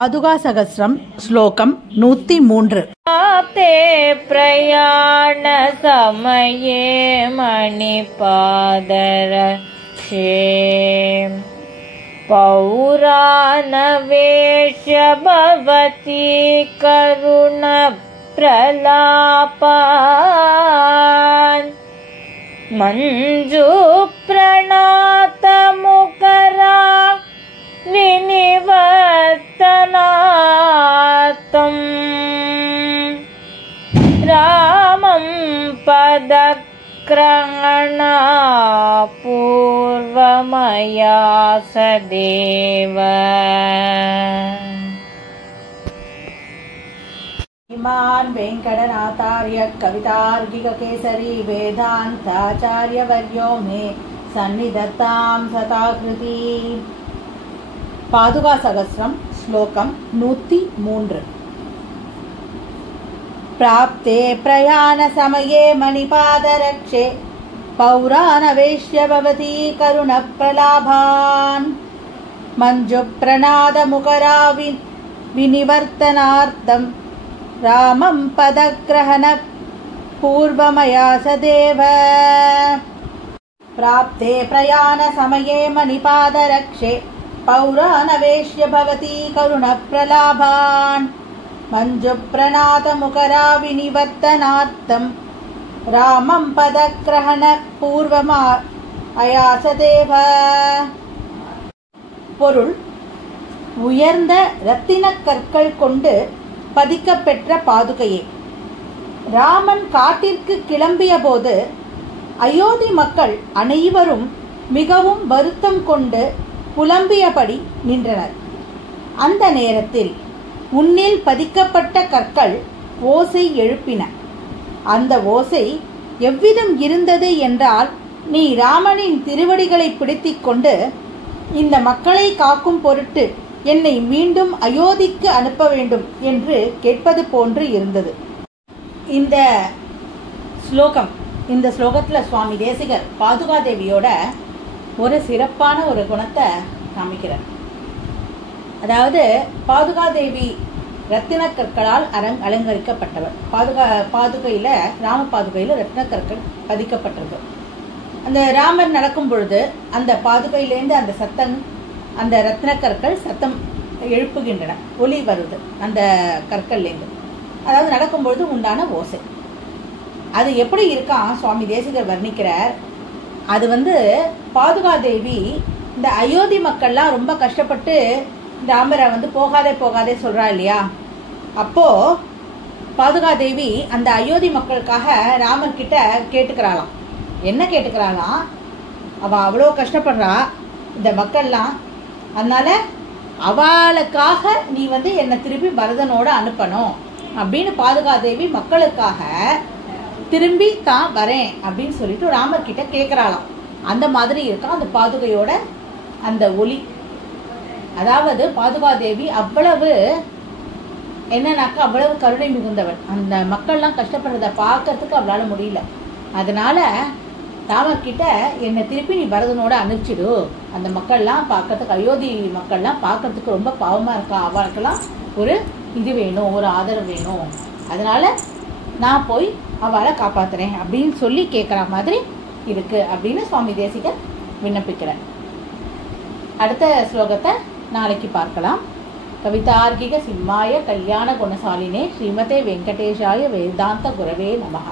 पादुकासहस्रम श्लोकम 103 ते प्रयाण समये मणिपादरक्षे पौरानवेश्य भवति करुण प्रलापान् मंजु प्रणात मुकरा विनिवर्तनातं रामं पदक्रहणा पूर्वमया सदेव इमान् वेंकटनाथार्य कवितार्किककेसरी वेदान्ताचार्यवर्यो मे सन्निधत्तां सताकृति पादुकासहस्रम श्लोकम 103 प्राप्ते प्रयाण समये मणिपादरक्षे पौरानवेश्य भवति करुण प्रलाभान् मंजुप्रणाद मुकरा विनिवर्तनार्थं रामं पदग्रहण पूर्वमया सदेव प्राप्ते प्रयाण समये मणिपादरक्षे पौरानवेश्य भवति करुण प्रलाभान् मंजुप्रणात मुकरा विनिवर्तनार्थं रामं पदग्रहण पूर्वमया सदेव பொருள் உயர்ந்த இரத்தின கற்கள் கொண்டு பதிக்கப்பெற்ற பாதுகையே. ராமன் காட்டிற்கு கிளம்பிய போது அயோத்தி மக்கள் அனைவரும் மிகவும் வருத்தம் கொண்டு புலம்பியபடி நின்றனர். அந்த நேரத்தில் உன்னில் பதிக்கப்பட்ட கற்கள் ஓசை எழுப்பின. அந்த ஓசை எவ்விதம் இருந்தது என்றால், நீ ராமனின் திருவடிகளை பிடித்துக் கொண்டு இந்த மக்களை காக்கும் பொருட்டு என்னை மீண்டும் அயோத்திக்கு அனுப்ப வேண்டும் என்று கேட்பது போன்று இருந்தது. இந்த ஸ்லோகத்தில் சுவாமி தேசிகர் பாதுகாதேவியோட ஒரு சிறப்பான ஒரு குணத்தை காமிக்கிறார். அதாவது பாதுகாதேவி ரத்தின கற்களால் அலங்கரிக்கப்பட்டவர். பாதுகையில ராம பாதுகையில ரத்தின கற்கள் பதிக்கப்பட்டிருக்கு. அந்த ராமர் நடக்கும் பொழுது அந்த பாதுகையிலேருந்து அந்த சத்தம், அந்த ரத்தின கற்கள் சத்தம் எழுப்புகின்றன, ஒலி வருது அந்த கற்கள்லேருந்து. அதாவது நடக்கும்பொழுது உண்டான ஓசை. அது எப்படி இருக்கான் சுவாமி தேசிகர் வர்ணிக்கிறார். அது பாதுகாதேவி இந்த அயோத்தி மக்கள்லாம் ரொம்ப கஷ்டப்பட்டு ராமரை போகாதே சொல்றா இல்லையா. அப்போ பாதுகாதேவி அந்த அயோத்தி மக்களுக்காக ராமர் கிட்ட கேட்டுக்கிறாளாம். என்ன கேட்டுக்கிறாளாம், அவ அவ்வளோ கஷ்டப்படுறா இந்த மக்கள்லாம், அதனால அவளுக்காக நீ என்னை திருப்பி பரதனோட அனுப்பணும் அப்படின்னு பாதுகாதேவி மக்களுக்காக திரும்பி தான் வரேன் அப்படின்னு சொல்லிட்டு ராமர் கிட்ட கேட்கிறாளாம். அந்த மாதிரி இருக்கா அந்த பாதுகையோட அந்த ஒலி. அதாவது பாதுகாதேவி அவ்வளவு என்னன்னாக்கா அவ்வளவு கருணை மிகுந்தவள். அந்த மக்கள்லாம் கஷ்டப்படுறத பார்க்கறதுக்கு அவளால முடியல. அதனால ராமர் கிட்ட என்னை திருப்பி நீ பரதனோட அனுப்பிச்சிடு, அந்த மக்கள்லாம் பார்க்கறதுக்கு, அயோத்தி மக்கள்லாம் பார்க்கறதுக்கு ரொம்ப பாவமா இருக்கா, அவளுக்கெல்லாம் ஒரு இது வேணும், ஒரு ஆதரவு வேணும், அதனால நான் போய் அவளை காப்பாத்துறேன் அப்படின்னு சொல்லி கேட்குற மாதிரி இருக்கு அப்படின்னு சுவாமி தேசிகர் விண்ணப்பிக்கிறார். அடுத்த ஸ்லோகத்தை நாளைக்கு பார்க்கலாம். கவிதார்க்கிக சிம்மாய கல்யாண குணசாலினே ஸ்ரீமதே வெங்கடேஷாய வேதாந்த குரவே நமஹ.